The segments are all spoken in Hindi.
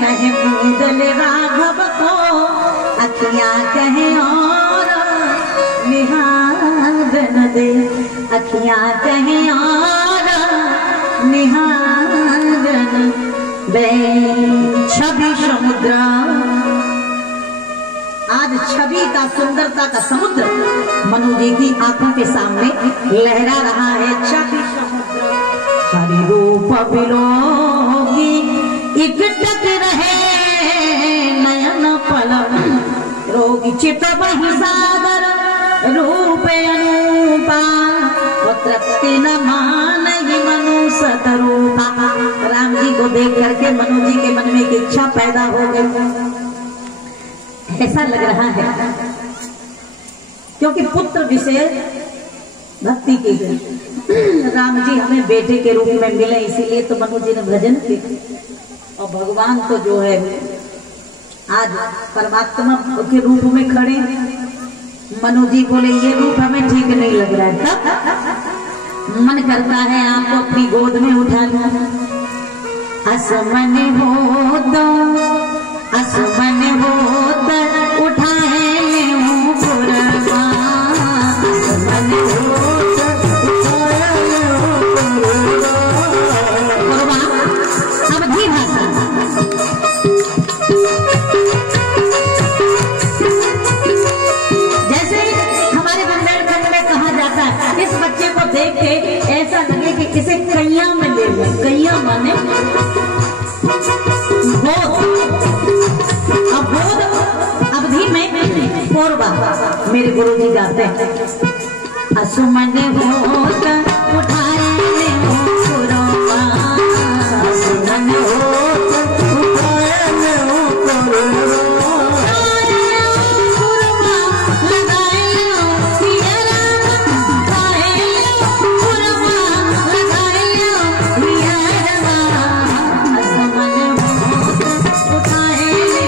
कहे पूजन राघव को, अखियां कहे और निहारन दे, अखियां कहे और निहारन दे। छवि समुद्र, आज छवि का सुंदरता का समुद्र मनु जी की आंखों के सामने लहरा रहा है। छवि समुद्र हरि रूप विलोकी इकटक रहे नयन पलक, रोगी चित वही सागर रूप अनुपा, तृप्ति न मान ही मनु सतरूपा। राम जी को देख करके मनु जी के मन में एक इच्छा पैदा हो गई। ऐसा लग रहा है क्योंकि पुत्र विषय भक्ति की गई, राम जी हमें बेटे के रूप में मिले, इसीलिए तो मनु जी ने भजन किया। और भगवान तो जो है आज परमात्मा के रूप में खड़े। मनु जी बोले ये रूप हमें ठीक नहीं लग रहा है, तब मन करता है आपको अपनी गोद में उठा लूं। असमन हो तो असमन हो तो उठाए हूँ पुरवा, असमन हो तो उठाए हूँ पुरवा। अब भी भाषा जैसे हमारे बुंदेलखंड में कहा जाता है, इस बच्चे को देख के ऐसा लगे कि इसे कैया में ले लो। कैया माने बोध, अवधि में कोरबा मेरे गुरु जी गाते हैं। असुमन हो उठाए हो कोरबा, असुमन हो उठाए हो कोरबा, लगाए हो पियरा, लगाए हो कोरबा, लगाए हो पियरा। असुमन हो उठाए हो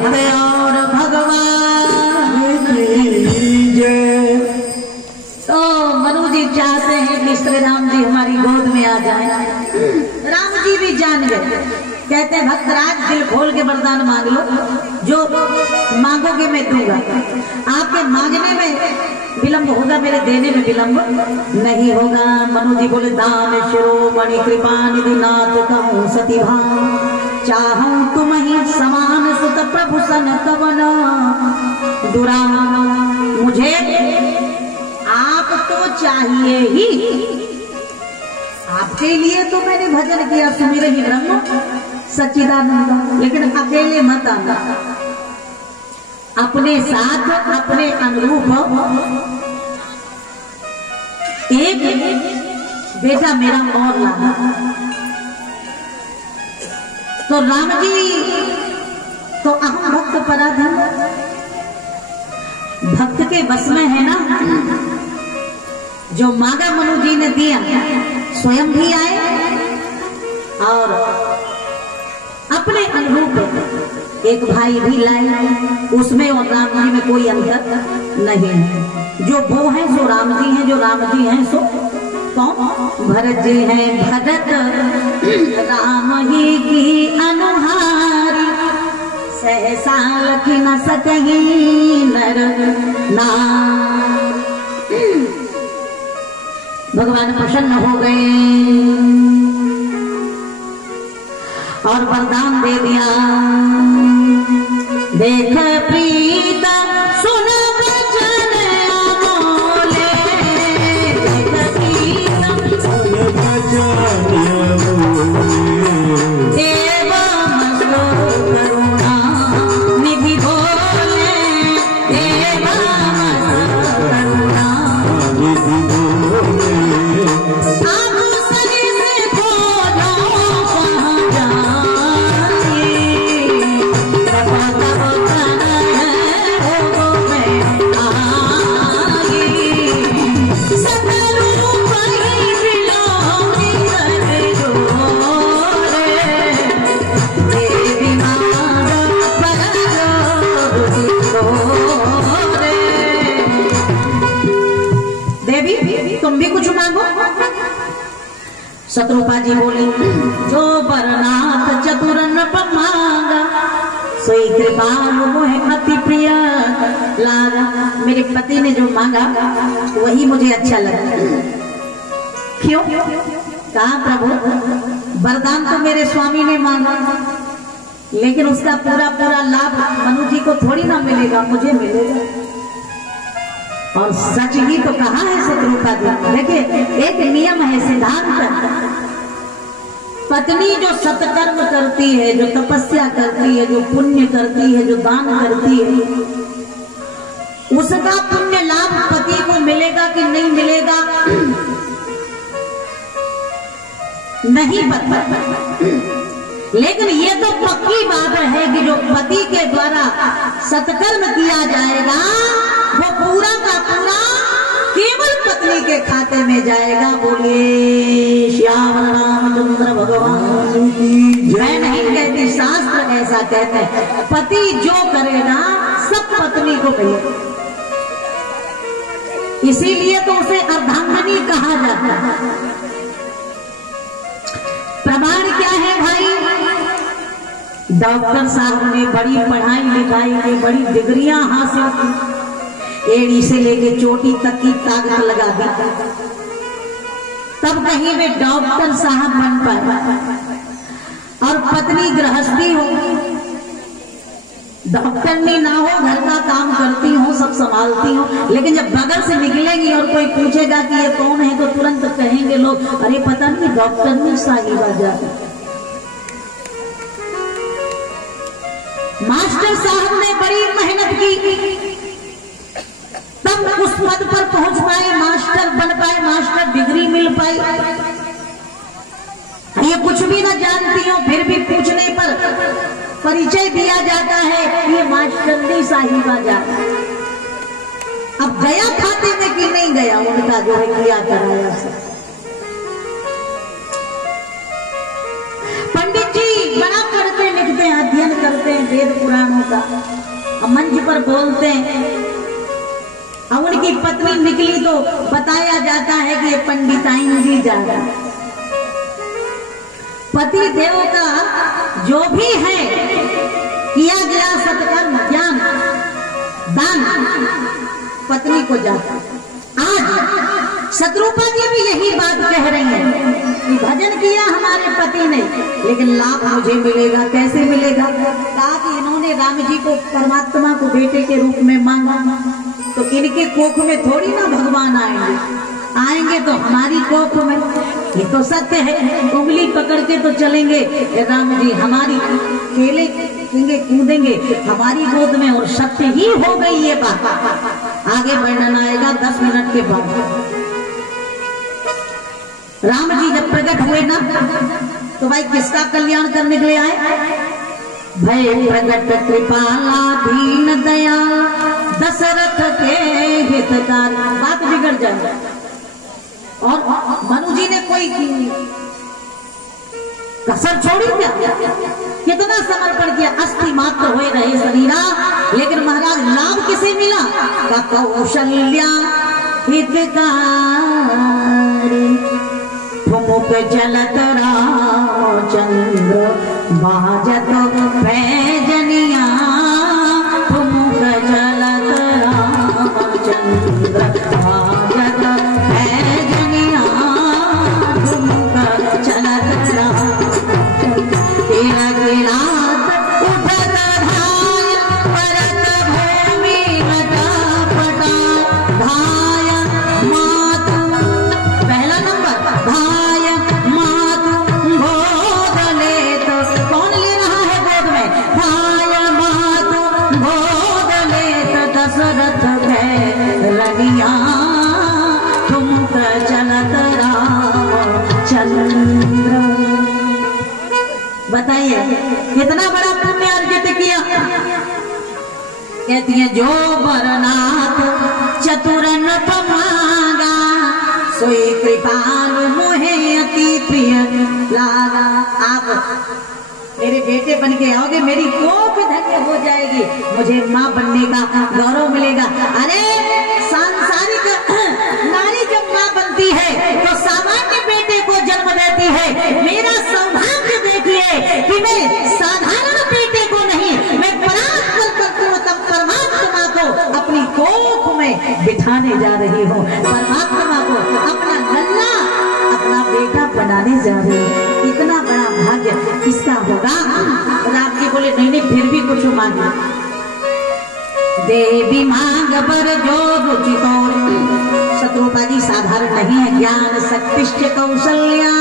भक्त और भगवान तो मनु जी चाहते हैं कि श्री राम जी हमारी गोद में आ जाए। राम जी भी जान गए, कहते हैं भक्तराज दिल खोल के वरदान मांग लो, जो मांगोगे मैं दूंगा। आपके मांगने में विलंब होगा, मेरे देने में विलंब नहीं होगा। मनु जी बोले दान शिरोमणि कृपा निधि नाथ कहूँ सती भाव, चाहूं तुम ही समान सुत प्रभु सन कवन दुरा। मुझे आप तो चाहिए ही, आपके लिए तो मैंने भजन किया सुमिर ही ब्रह्म सच्चिदानंद, लेकिन अकेले मत आना, अपने साथ अपने अनुरूप एक बेटा मेरा और लाना। तो राम जी तो अहम भक्त पराधीन, भक्त के बस में है ना, जो मांगा मनु जी ने दिया, स्वयं भी आए और अपने अनुरूप एक भाई भी लाए, उसमें और राम जी में कोई अंतर नहीं है। जो वो हैं सो राम जी हैं, जो राम जी हैं सो कौन? भरत जी हैं। भरत राम ही की अनुहारी, सहसा लखी न सकही नर नाम। भगवान प्रसन्न हो गए और वरदान दे दिया, देख प्रीता सुन वचन अमोले, देख प्रीता सुन वचन देव मस्तो करुणा निधि भोले, देव मस्तो करुणा निधि भोले। तुम भी कुछ मांगो। शत्रुपा जी बोली, जो बरनाथ चतुरन मांगा, सोई कृपालु मोहे अति प्रिय लागा। मेरे पति ने जो मांगा वही मुझे अच्छा लगा। क्यों? कहा प्रभु वरदान तो मेरे स्वामी ने मांगा, लेकिन उसका पूरा पूरा लाभ मनु जी को थोड़ी ना मिलेगा, मुझे मिलेगा। और सच ही तो कहा है शत्रुपा जी। देखिए एक नियम है, सिद्धांत, पत्नी जो सत्कर्म करती है, जो तपस्या करती है, जो पुण्य करती है, जो दान करती है, उसका पुण्य लाभ पति को मिलेगा कि नहीं मिलेगा नहीं पता, लेकिन ये तो पक्की बात है कि जो पति के द्वारा सत्कर्म किया जाएगा वो पूरा का पूरा केवल पत्नी के खाते में जाएगा। बोलिए श्याम रामचंद्र भगवान की। मैं नहीं कहती, शास्त्र ऐसा कहते हैं, पति जो करेगा सब पत्नी को मिलेगा। इसीलिए तो उसे अर्धांगिनी कहा जाता है। प्रमाण क्या है भाई? डॉक्टर साहब ने बड़ी पढ़ाई लिखाई की, बड़ी डिग्रियां हासिल की, एड़ी से लेके चोटी तक की ताकत लगा दी, तब कहीं वे डॉक्टर साहब बन पाए। और पत्नी गृहस्थी हो, डॉक्टरनी ना हो, घर का काम करती हो, सब संभालती हो, लेकिन जब बगल से निकलेगी और कोई पूछेगा कि ये कौन है तो तुरंत कहेंगे लोग, अरे पता नहीं डॉक्टरनी साहिबा जाती। मास्टर साहब ने बड़ी मेहनत की, तब उस पद पर पहुंच पाए, मास्टर बन पाए, मास्टर डिग्री मिल पाई। ये कुछ भी ना जानती हो, फिर भी पूछने पर परिचय दिया जाता है, ये मास्टरनी साहिबा जाता। अब गया खाते में कि नहीं गया उनका जो है किया कराया सब। पंडित जी बड़ा पढ़ते लिखते हैं, अध्ययन करते हैं वेद पुराणों का, मंच पर बोलते हैं, अब उनकी पत्नी निकली तो बताया जाता है कि ये पंडिताइन जी जा रहा। पति देव का जो भी है किया गया सत्कर्म ज्ञान दान पत्नी को जाता। आज शत्रुपा जी भी यही बात कह रही हैं कि भजन किया हमारे पति ने, लेकिन लाभ मुझे मिलेगा, कैसे मिलेगा? कहा कि इन्होंने राम जी को परमात्मा को बेटे के रूप में मांगा, तो इनके कोख में थोड़ी ना भगवान आएंगे तो हमारी कोख में। ये तो सत्य है, उंगली पकड़ के तो चलेंगे राम जी, हमारी खेलेंगे कूदेंगे हमारी गोद में, और सत्य ही हो गई ये बात। आगे वर्णन आएगा 10 मिनट के बाद। राम जी जब प्रकट हुए ना, तो भाई किसका कल्याण करने के लिए आए? भय प्रकट कृपाला दीन दया दशरथ के हितकारी। बात बिगड़ जाए। और मनु जी ने कोई कसर छोड़ी क्या? कितना समर्पण किया, अस्थि मात्र हुए रहे शरीरा, लेकिन महाराज लाभ किसे मिला? का कौशल्या हितकारी ठुमुक चलत रामचंद्र बाजत पैजनिया, ठुमुक चलत रामचंद्र बाजत पैजनिया, ठुमुक चलत रामचंद्र तिलक रात उठत धाय परत भूमि नटा पटा धाय मातु। पहला नंबर धाय मातु गोद लेत। कौन ले रहा है गोद में? धाय मातु गोद लेत दशरथ रनिया, ठुमुक चलत रामचंद्र। बताइए कितना बड़ा पुण्य अर्जित किया। कहती है जो बरनाथ चतुरन पमागा, सोई कृपालु मोहे अति प्रिय लागा। आप मेरे बेटे बन के आओगे, मेरी कोख धन्य हो जाएगी, मुझे माँ बनने का गौरव मिलेगा। अरे सांसारिक नारी जब माँ बनती है तो सामान्य बेटे को जन्म देती है। मेरा सौभाग्य देखिए कि मैं साधारण बेटे को नहीं, मैं परमात्मा को अपनी कोख में बिठाने जा रही हूँ। परमात्मा को अपना लल्ला, अपना बेटा बनाने जा रही हूँ। इतना बड़ा भाग्य किसका होगा? राम जी बोले नहीं नहीं, फिर भी कुछ मांगे। देवी मांग पर जो रुचि तोर। शत्रुपा जी साधारण नहीं है, ज्ञान शक्तिश्च कौशल्या।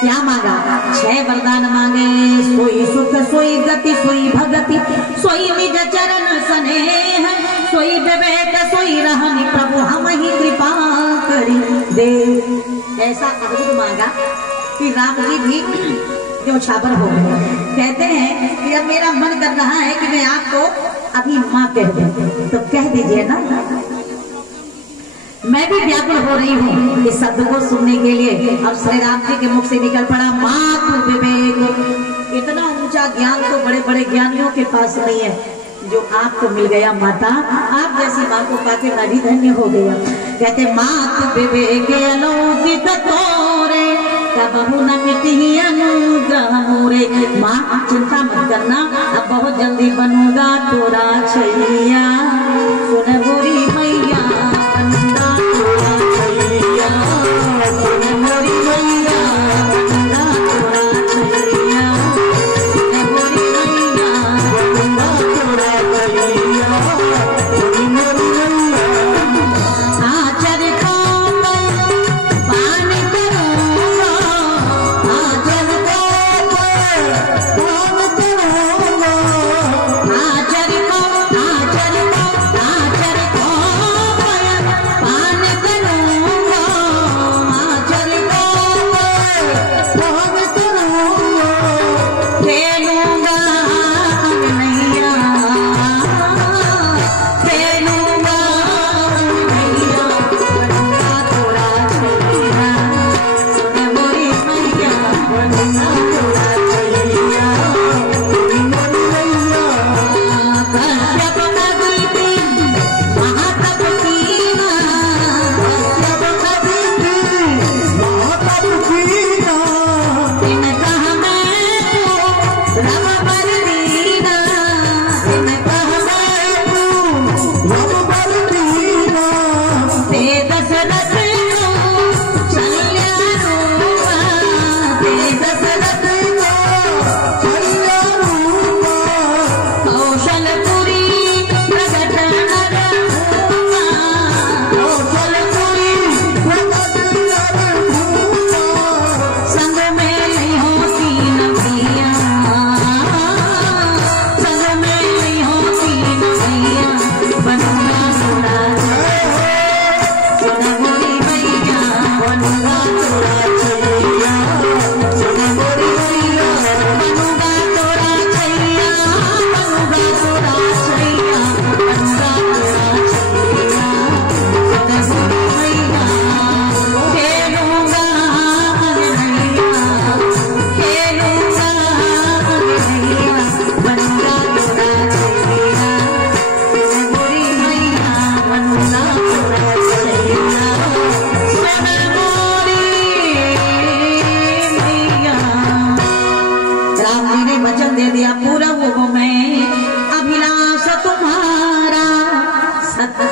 क्या मांगा? 6 वरदान मांगे। सोई सुख सोई गति सोई भगति सोई निज चरण स्नेह, सोई विवेक सोई रहनि प्रभु हम ही कृपा करी दे। ऐसा अद्भुत मांगा कि राम जी भी जो छापर हो गए। कहते हैं कि अब मेरा मन कर रहा है कि मैं आपको अभी माँ कह दूं, तो कह दीजिए ना। मैं भी व्याकुल हो रही हूँ इस शब्द को सुनने के लिए। अब श्री राम जी के मुख से निकल पड़ा मातु विवेक। इतना ऊंचा ज्ञान तो बड़े बड़े ज्ञानियों के पास नहीं है जो आपको मिल गया माता। आप जैसी माँ को पाके मैं भी धन्य हो गया। कहते मातु विवेक अलौकिक तोरे, कबहु न मिटहि अनुग्रह मोरे। माँ चिंता मत करना, अब बहुत जल्दी बनूंगा तोरा छैया। सुन गोरी मैया बनूंगा तोरा छैया, सुन गोरी मैया बनूंगा तोरा छैया, सुन गोरी मैया बनूंगा तोरा छैया, सुन गोरी मैया। आचर को पान करूंगा, आचर को पान करूंगा, आचर को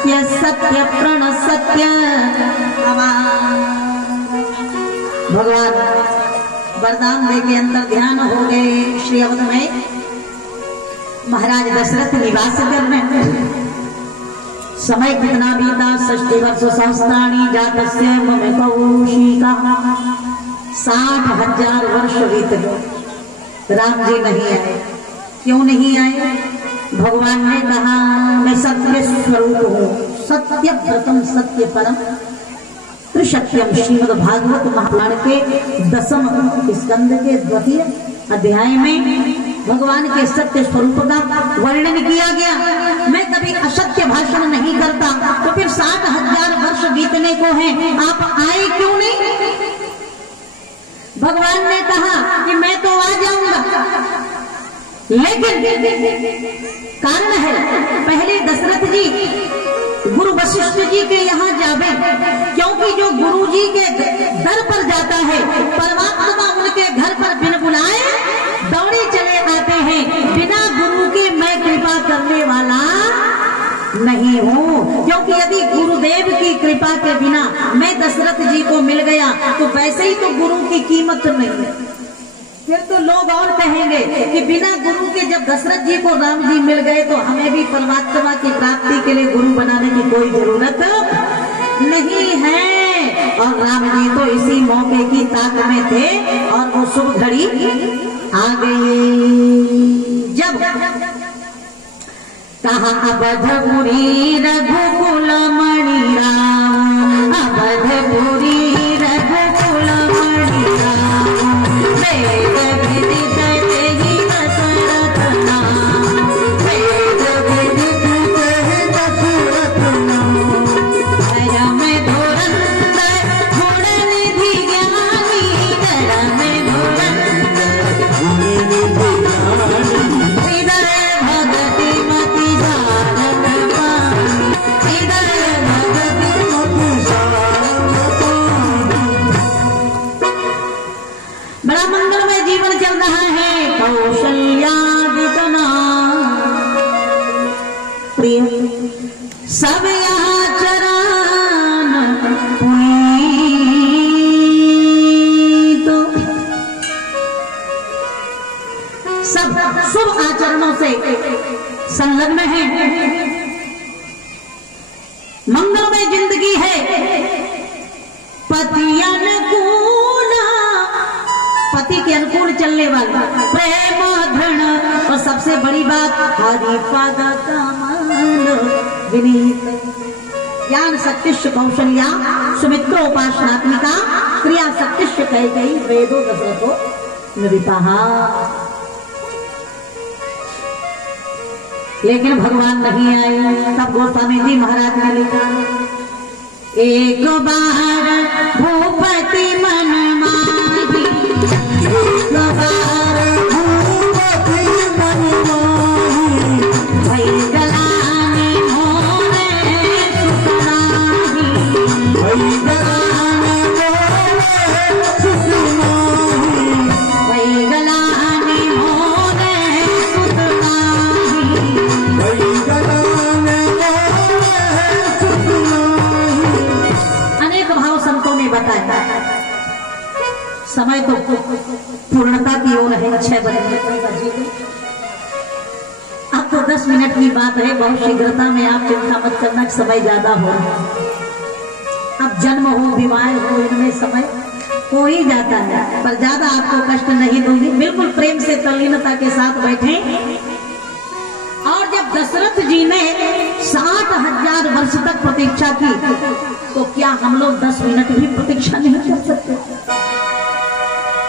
सत्य सत्य प्रण सत्य। भगवान वरदान दे के अंतर ध्यान हो गए। श्री अवध में महाराज दशरथ निवास कर रहे। समय कितना बीता? 60 वर्ष सहस्राणि जातस्य मम कौशिका। 60,000 वर्ष बीत गए, राम जी नहीं आए। क्यों नहीं आए? भगवान ने कहा मैं सत्य स्वरूप हूँ, सत्य व्रतम सत्य परम त्रिसत्यम। श्रीमद् भागवत महापुराण के 10वें स्कंद के 2 अध्याय में भगवान के सत्य स्वरूप का वर्णन किया गया। मैं कभी असत्य भाषण नहीं करता, तो फिर 60,000 वर्ष बीतने को हैं, आप आए क्यों नहीं? भगवान ने कहा कि मैं तो आ जाऊंगा, लेकिन कारण है पहले दशरथ जी गुरु वशिष्ठ जी के यहाँ जावे, क्योंकि जो गुरु जी के दर पर जाता है परमात्मा उनके घर पर बिन बुलाए दौड़े चले आते हैं। बिना गुरु के मैं कृपा करने वाला नहीं हूँ, क्योंकि यदि गुरुदेव की कृपा के बिना मैं दशरथ जी को मिल गया तो वैसे ही तो गुरु की कीमत नहीं है। फिर तो लोग और कहेंगे कि बिना गुरु के जब दशरथ जी को राम जी मिल गए तो हमें भी परमात्मा की प्राप्ति के लिए गुरु बनाने की कोई जरूरत नहीं है। और राम जी तो इसी मौके की ताक में थे और वो शुभ घड़ी आ गई। जब कहा अवधपुरी रघुकुल मणि राम, अवधपुरी रघुकुल मणि राम, वेद विदित तेहि दशरथ नाम, वेद विदित तेहि दशरथ नाम। दया में धुरंधर गुण निधि ज्ञानी, दया में धुरंधर गुण निधि ज्ञानी, हृदय भगति मति जारक पानी, हृदय भगति मति जारक पानी। बड़ा मंगल में जीवन चल रहा है। कौशल्यादितना प्रिय सब यहाँ चरण पुनीत, सब शुभ आचरणों से संलग्न है। मंगलमय जिंदगी है। पति अनुकूल, पति के अनुकूल चलने वाला, प्रेम धृण, और सबसे बड़ी बात हरि पद कमल विनीत। ज्ञान शक्तिश्च कौशल्या सुमित्रोपासनात्मिका, क्रिया शक्तिश्च कैकेयी वेदो दशरथो नृपः। लेकिन भगवान नहीं आए। तब गोस्वामी जी महाराज ने लिखा, एक बार भूपति मन माही, एक बार भूपति मन माही, भई गलाने मोरे सुख नाही, भई गलाने मोरे सुख नाही, भई गलाने मोरे सुख नाही, भई गलाने मोरे सुख नाही। अनेक भाव संतों ने बताया। समय तो पूर्णता की ओर है। 6 बजे अब तो 10 मिनट की बात है। बहुत शीघ्रता में आप चिंता मत करना, समय ज्यादा हो। अब जन्म हो, बीमार हो, इनमें समय हो ही जाता है, पर ज्यादा आपको कष्ट नहीं दूंगी। बिल्कुल प्रेम से तल्लीनता के साथ बैठे। और जब दशरथ जी ने 60,000 वर्ष तक प्रतीक्षा की, तो क्या हम लोग 10 मिनट भी प्रतीक्षा नहीं कर सकते?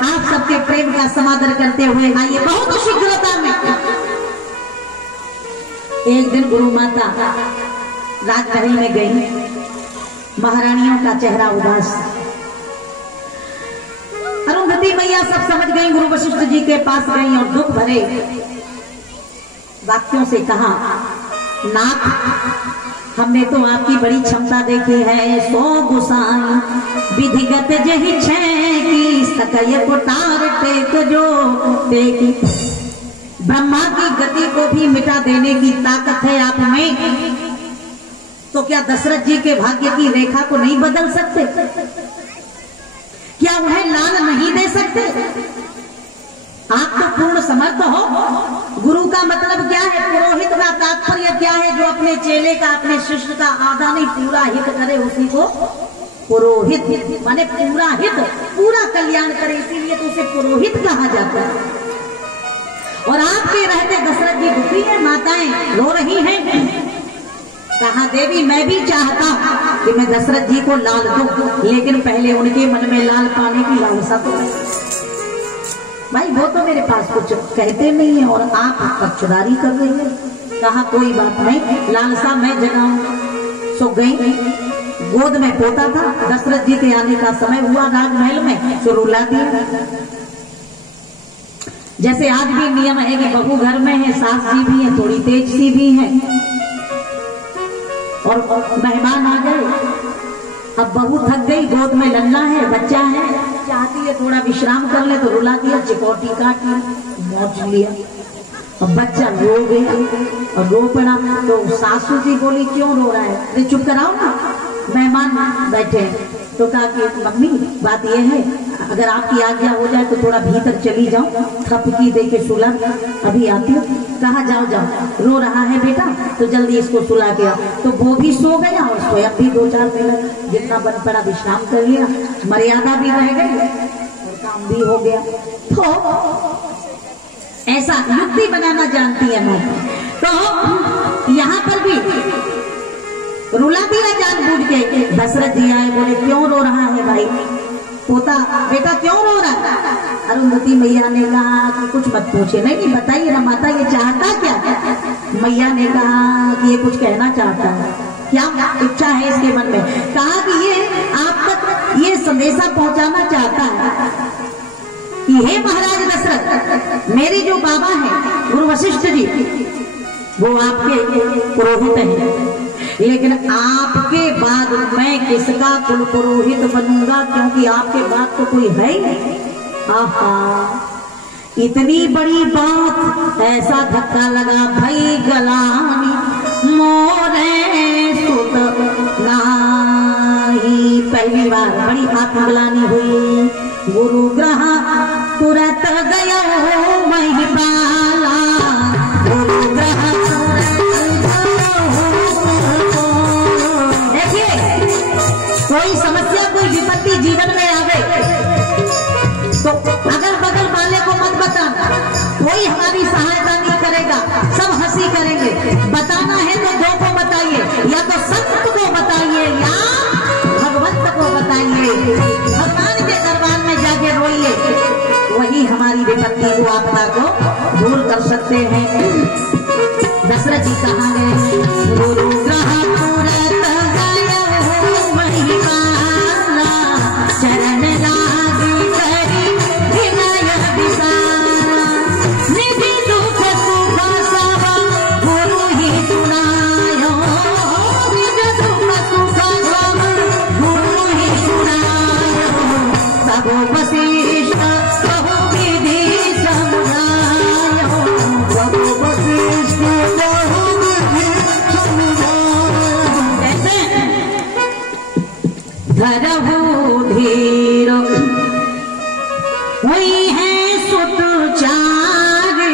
आप सबके प्रेम का समादर करते हुए आइए बहुत शीघ्रता में। एक दिन गुरु माता राजमहल में गई। महारानियों का चेहरा उदास। अरुंधति मैया सब समझ गई। गुरु वशिष्ठ जी के पास गई और दुख भरे वाक्यों से कहा, नाथ, हमने तो आपकी बड़ी क्षमता देखी है। 100 गोसाई विधिगत जही छे की सकय कोटार टेक जो देखी। ब्रह्मा की गति को भी मिटा देने की ताकत है आप में। तो क्या दशरथ जी के भाग्य की रेखा को नहीं बदल सकते? क्या उन्हें लाल नहीं दे सकते? आप तो पूर्ण समर्थ हो। गुरु का मतलब क्या है? पुरोहित का तात्पर्य क्या है? जो अपने चेले का, अपने शिष्य का आधा नहीं पूरा हित करे, उसी को पुरोहित माने पूरा हित, पूरा कल्याण करे, इसीलिए तो उसे पुरोहित कहा जाता है। और आपके रहते दशरथ जी दुखी है, माताएं रो रही हैं। कहा देवी मैं भी चाहता कि मैं दशरथ जी को लाल दूं, लेकिन पहले उनके मन में लाल पाने की लालसा तो भाई, वो तो मेरे पास कुछ कहते नहीं है और आप पक्षदारी कर रही है। कहा कोई बात नहीं, लालसा मैं जगाऊं। सो गई, गोद में पोता था, दशरथ जी के आने का समय हुआ राजमहल में, सो रुला दिया। जैसे आज भी नियम है कि बहू घर में है, सास जी भी है, थोड़ी तेज सी भी है, और मेहमान आ गए। अब बहू थक गई, गोद में लल्ला है, बच्चा है, चाहती है थोड़ा विश्राम कर ले, तो रुला दिया, चिकोटी काटी, मोच लिया। अब बच्चा रो गया और रो पड़ा, तो सासू जी बोली क्यों रो रहा है? अरे चुप कराओ ना, मेहमान बैठे हैं। तो कहा कि मम्मी बात यह है, अगर आपकी आज्ञा हो जाए तो थोड़ा भीतर चली जाऊं, थपकी दे के सुला, अभी आती हूँ। कहा जाओ जाओ, रो रहा है बेटा तो जल्दी इसको सुला के आओ। तो वो भी सो गया और स्वयं भी 2-4 मिनट जितना बन पड़ा विश्राम कर लिया, मर्यादा भी रह गई और काम भी हो गया। तो ऐसा युक्ति बनाना जानती है मैं। तो यहाँ पर भी रुला दिया जानबूझ के। दशरथ जी आए, बोले क्यों रो रहा है भाई? पोता बेटा क्यों रो रहा है? अरुंधति मैया ने कहा कि कुछ मत पूछे। नहीं बताइए ना माता, ये चाहता क्या? मैया ने कहा कि ये कुछ कहना चाहता है। क्या इच्छा है इसके मन में? कहा कि ये आप तक ये संदेशा पहुंचाना चाहता है कि हे महाराज दशरथ, मेरे जो बाबा हैं गुरु वशिष्ठ जी, वो आपके पुरोहित हैं, लेकिन आपके बाद मैं किसका कुल पुरोहित बनूंगा? क्योंकि आपके बाद तो कोई है ही नहीं। आहा, इतनी बड़ी बात, ऐसा धक्का लगा भई गलानी मोरे सुत नाही। पहली बार बड़ी आत्मग्लानी हुई। गुरु ग्रह तुरंत गया महिपाला, गुरु ग्रह कोई समस्या, कोई विपत्ति जीवन में आ गई तो अगल बगल वाले को मत बताना, कोई हमारी सहायता नहीं करेगा, सब हंसी करेंगे। बताना है तो 2 को बताइए, या तो संत को बताइए या भगवंत को बताइए, भगवान के दरबार में जाके रोइए, वही हमारी विपत्ति को, आपदा को दूर कर सकते हैं। दशरथ जी कहाँ गए? गुरु ग्रह चरण लागी करी विनय विसारा, निधि दुख सुख सब गुरु ही सुनायो, निज दुख सुख सब गुरु ही सुनायो। सब वशिष्ठ बहु विधि समुदायो, सब वशिष्ठ बहु विधि समुदायो। धरहु धीर हुई है सुत चारे।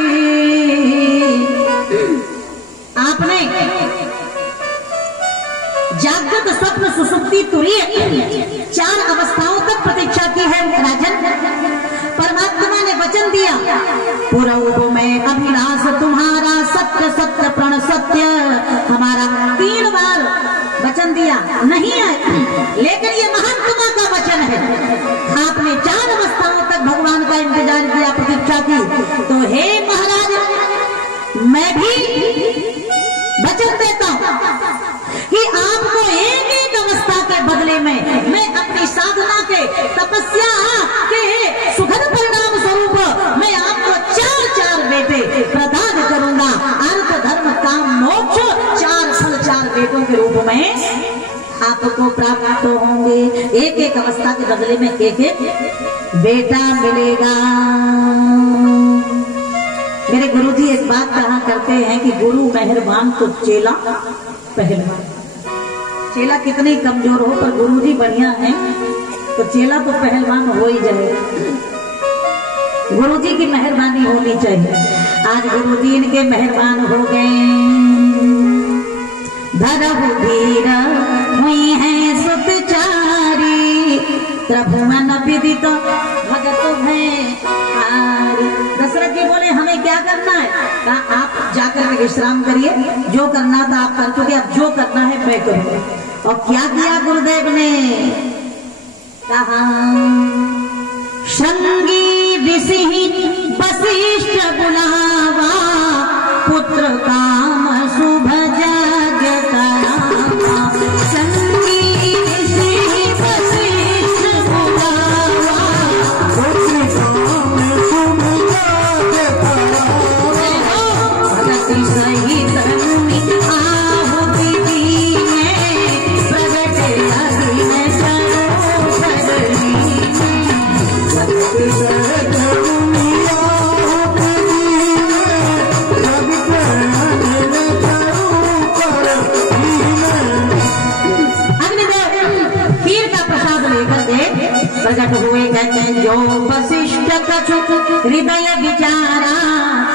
आपने जागृत स्वप्न सुसुप्ति तुरीय 4 अवस्थाओं तक प्रतीक्षा की है राजन। परमात्मा ने वचन दिया, पूर्व में अभिलाष तुम्हारा, सत्य सत्य प्रण सत्य, हमारा 3 बार वचन दिया, नहीं है, लेकिन ये महात्मा का वचन है। आपने 4 अवस्थाओं तक भगवान का इंतजार किया, प्रतीक्षा की, तो हे महाराज मैं भी वचन देता हूं कि आपको एक अवस्था के बदले में मैं अपनी साधना के, तपस्या के सुखद परिणाम स्वरूप मैं आपको 4 बेटे प्रदान करूंगा। अर्थ धर्म काम मोक्ष 4 फल 4 बेटों के रूप में आपको प्राप्त होंगे। एक अवस्था के बदले में एक बेटा मिलेगा। मेरे गुरुजी एक बात कहा करते हैं कि गुरु मेहरबान तो चेला पहलवान। चेला कितने कमजोर हो पर गुरुजी बढ़िया है तो चेला तो पहलवान हो ही जाए। गुरुजी की मेहरबानी होनी चाहिए। आज गुरुजी इनके मेहरबान हो गए। धरहु धीर हुई है सुतचारी, त्रिभुवन विदित भगत है हारी। दशरथ जी बोले हमें क्या करना है? कहा आप जाकर के विश्राम करिए, जो करना था आप कर चुके, अब जो करना है मैं करूंगा। और क्या किया गुरुदेव ने? कहा श्रृंगी ऋषि वशिष्ठ बुलावा, पुत्र काम शुभ जग करावा। श्रृंगी ऋषि वशिष्ठ बुलावा, पुत्र काम शुभ जग करावा। भगति सहित आहुति दीने, प्रगट अग्नि सरोवरनी। भक्ति सहित प्रकट हुए कहते जो वशिष्ठ कछु हृदय विचारा,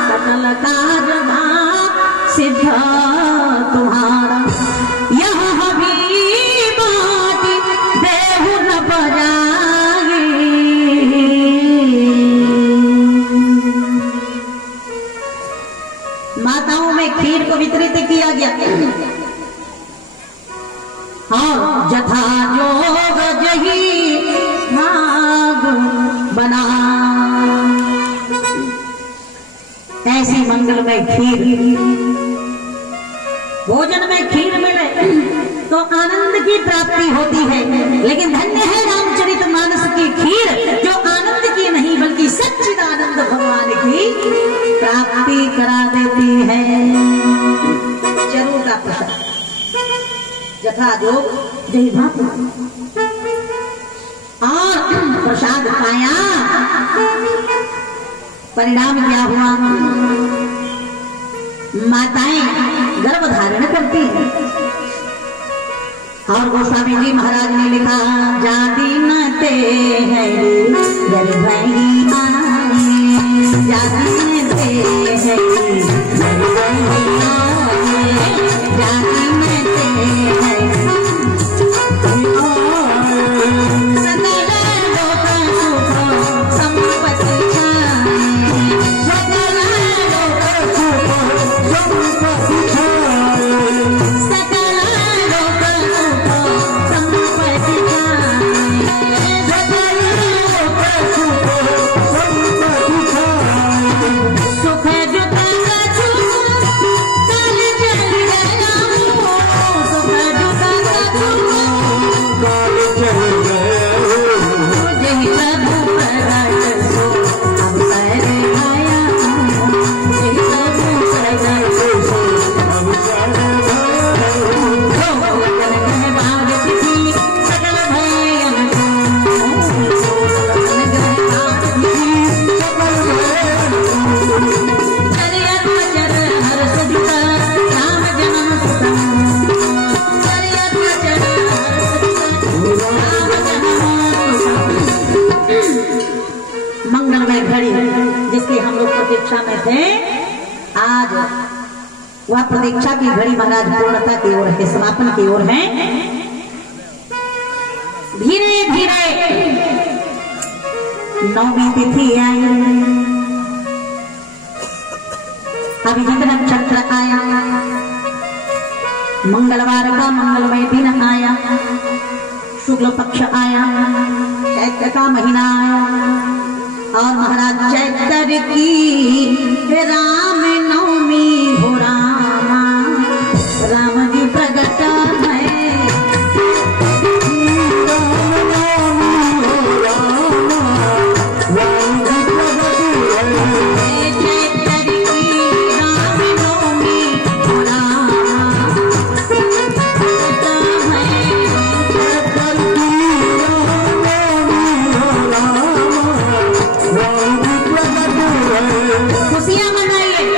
सकल कार्य सिद्ध तुम्हारा। यह हबी बाटी देहु न बजाए, माताओं में खीर को वितरित किया गया और जथा जोग जही बना। ऐसी मंगलमय खीर, भोजन में खीर मिले तो आनंद की प्राप्ति होती है, लेकिन धन्य है रामचरितमानस की खीर जो आनंद की नहीं बल्कि सच्चिदानंद भगवान की प्राप्ति करा देती है। चरू का प्रसाद जथा जो जय भाव और प्रसाद पाया, परिणाम क्या हुआ? माताएं गर्भ धारण करती हैं और गोस्वामी जी महाराज ने लिखा जाति न ते है गर्भ ही आए, जाति न ते है गर्भ ही आए, जाति न ते है में थे। आज वह प्रतीक्षा की घड़ी महाराज पूर्णता की ओर है, समापन की ओर है। धीरे धीरे नौवीं तिथि आई, अभिजित नक्षत्र आया, मंगलवार का मंगलमय दिन आया, शुक्ल पक्ष आया, चैत्र का महीना आया और महाराज चैत्र की राम नवमी हो रामा, राम जी प्रगट है। खुशियां मनाइए।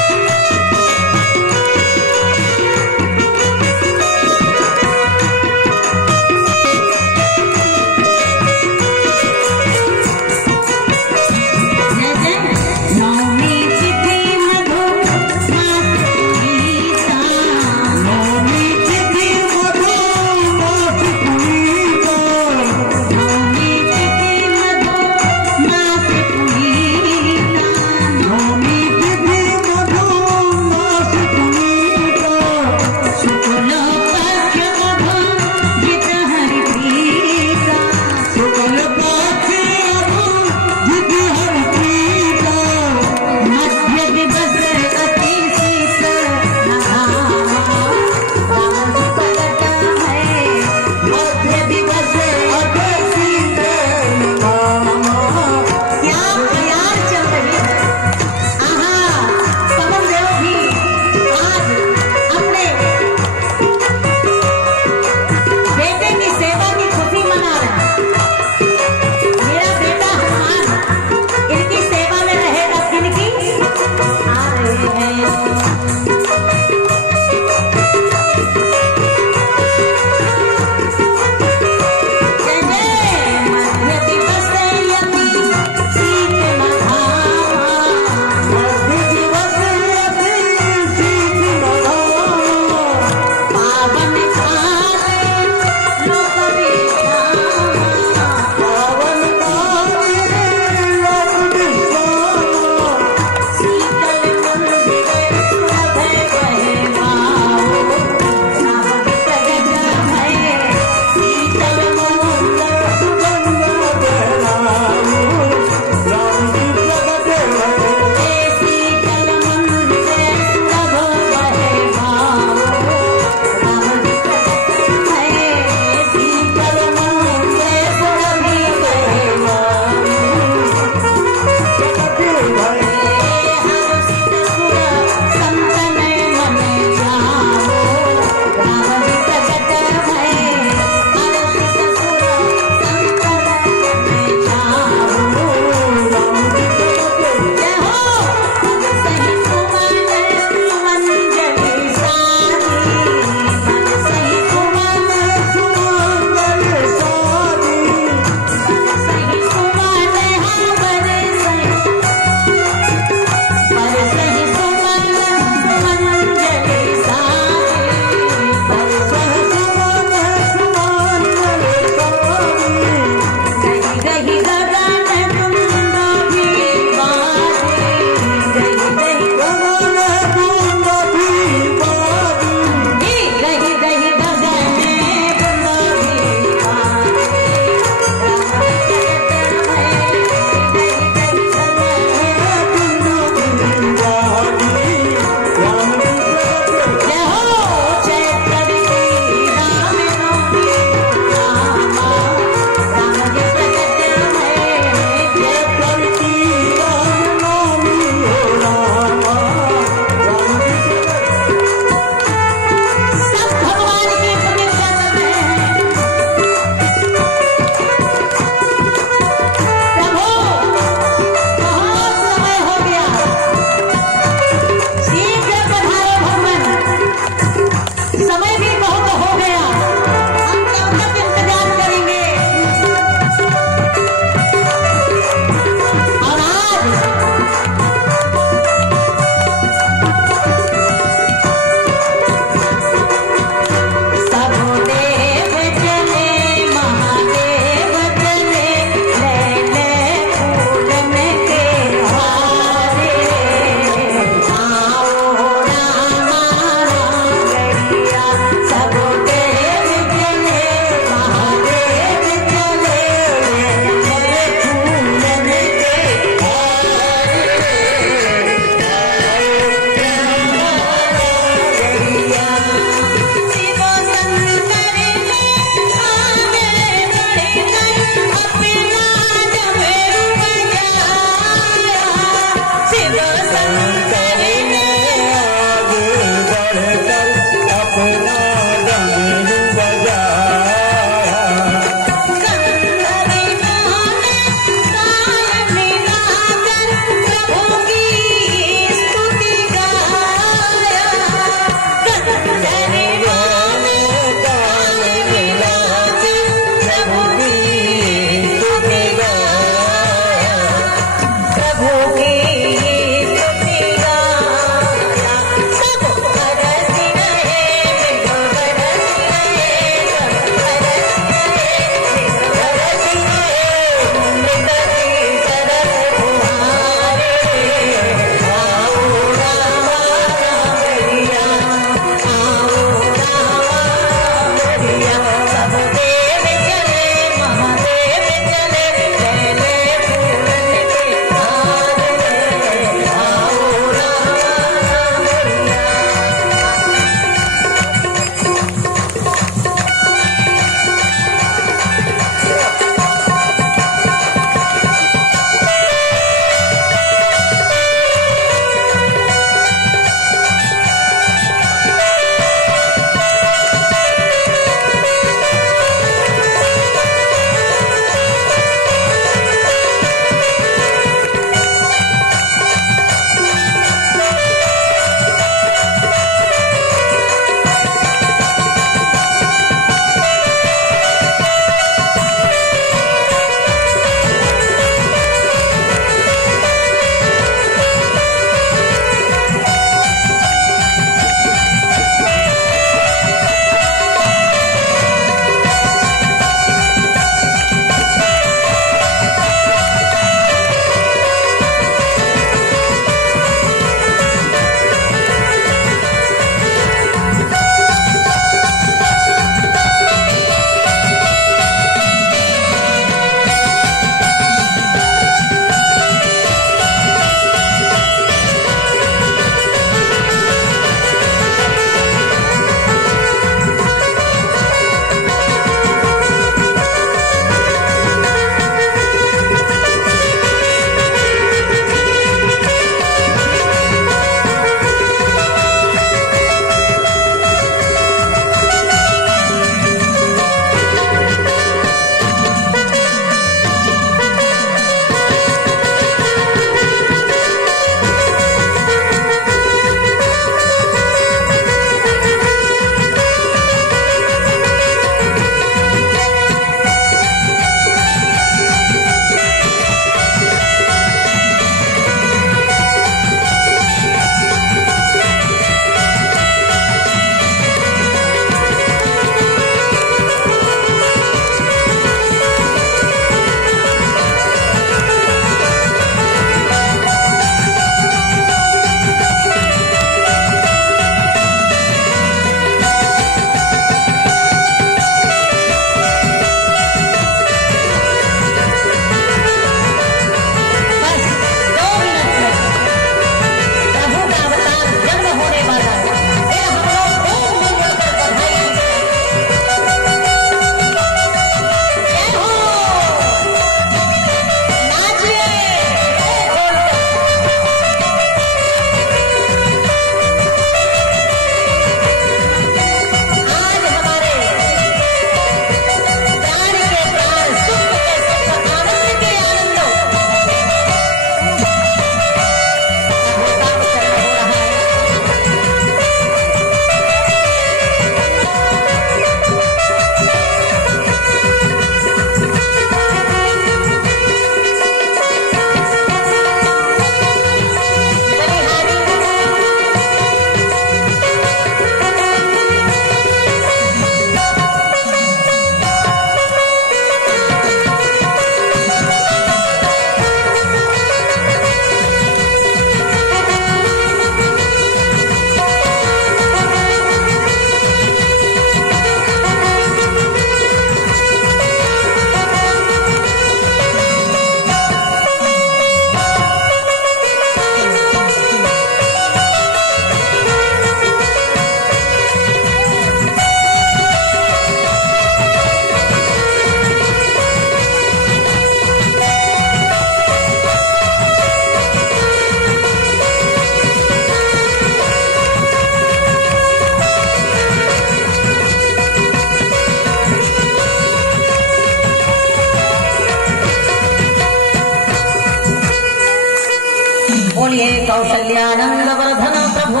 बोलिए कौशल्यानंद वर्धन प्रभु।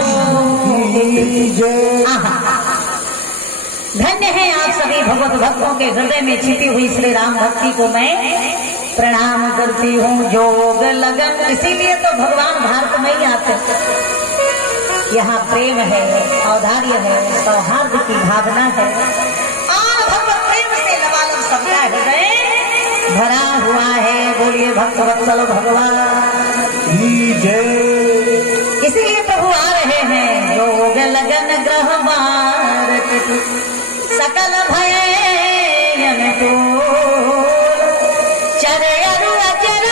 धन्य है आप सभी भगवत भक्तों के हृदय में छिपी हुई श्री राम भक्ति को मैं प्रणाम करती हूँ। जोग लगन, इसीलिए तो भगवान भारत में ही आते हैं। यहाँ प्रेम है, औदार्य है, सौहार्द की भावना है और भगवत प्रेम से लबालब सबका हृदय भरा हुआ है। बोलिए भक्त वत्सल भगवान की जय। इसीलिए प्रभु आ रहे हैं। जोग लगन ग्रह मार सकल भय चर अचर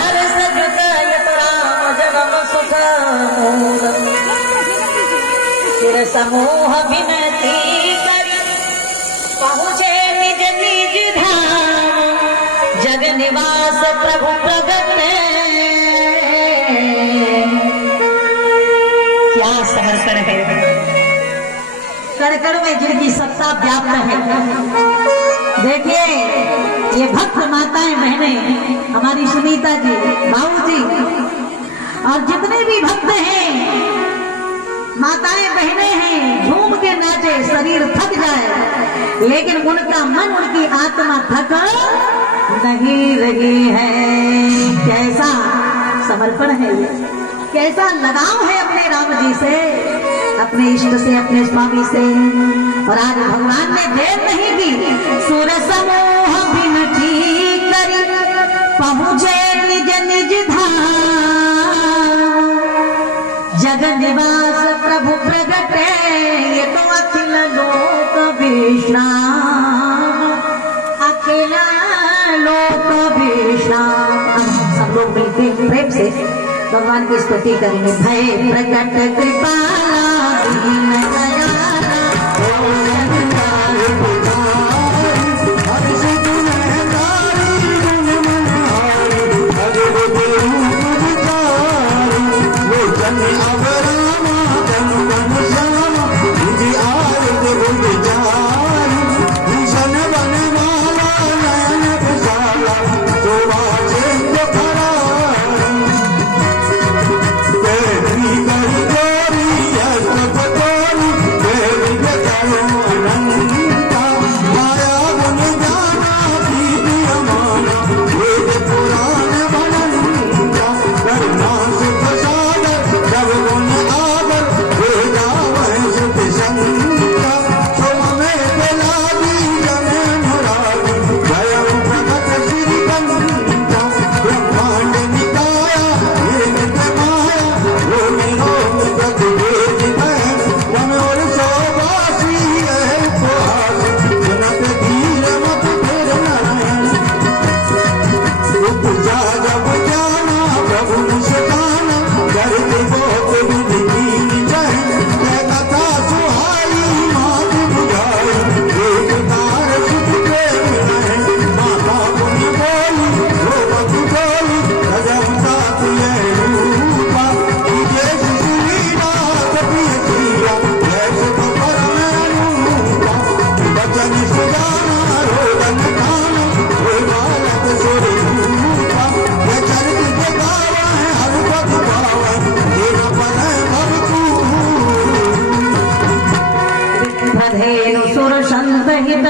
हर सजुत यत राम जन्म सुख चिर समूह विनती करी पहुँचे निज निज धाम जग निवास प्रभु प्रगट। क्या समर्पण है, कण में जिनकी सत्ता व्याप्त है। देखिए ये भक्त माताएं बहनें, हमारी सुनीता जी, भाऊ जी और जितने भी भक्त हैं, माताएं बहनें हैं, झूम के नाचे, शरीर थक जाए लेकिन उनका मन, उनकी आत्मा थक नहीं रही है। कैसा समर्पण है ये, कैसा लगाव है अपने राम जी से, अपने इष्ट से, अपने स्वामी से। और आज भगवान ने देर नहीं की, सुर समूह विनती करी पहुँचे निज निज धाम जग निवास प्रभु प्रगटे। ये तो अखिल लोक विश्राम, अखिल लोक विश्राम। सब लोग मिलकर प्रेम से भगवान की स्तुति करेंगे। भय प्रकट कृपाला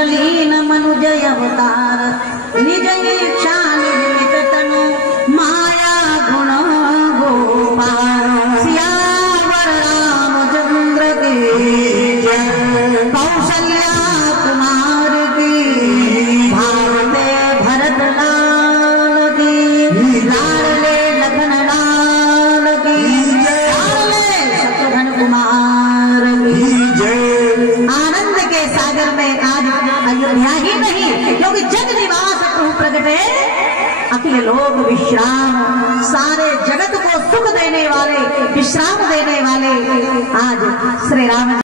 लीन मनुजय अवतार निज इच्छा निर्मित तनु माया गुण गोपाल। सियावर रामचंद्र की जय, कौशल्या कुमार की, भारते भरत लाल की, लाडले लखन लाल की जय, लाडले शत्रुघ्न कुमार की जय। आनंद के सागर में आज अयोध्या ही नहीं, क्योंकि जग निवास प्रभु प्रगटे अखिल लोक विश्राम। सारे जगत को सुख देने वाले, विश्राम देने वाले आज श्री राम